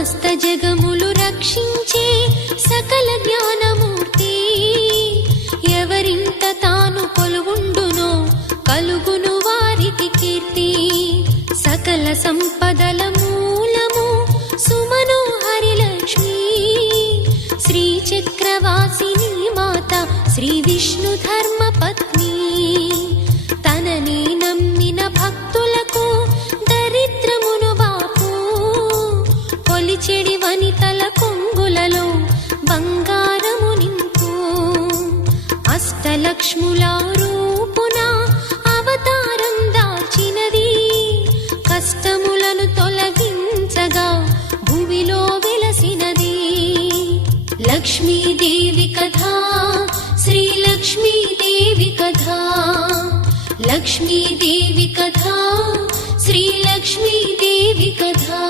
సమస్త జగములు రక్షించే సకల జ్ఞానమూర్తి, ఎవరింట తాను కొలువుండునో కలుగును వారికి కీర్తి. సకల సంపదల మూలము సుమనోహరి లక్ష్మి, శ్రీ చక్రవాసిని మాత శ్రీ విష్ణు ధర్మ పత్ని. తనని నమ్మిన భక్తులకు దరిద్రమును బాపు, కొలిచెడి వనితల కొంగులలో బంగారము నింపు. అష్టలక్ష్ముల రూపున అవతారం దాల్చినది, కష్టములను తొలగించగా భూమిలో వెలసినది. లక్ష్మీదేవి కథా, శ్రీ లక్ష్మీదేవి కథా, లక్ష్మీదేవి కథా, శ్రీ లక్ష్మీదేవి కథా.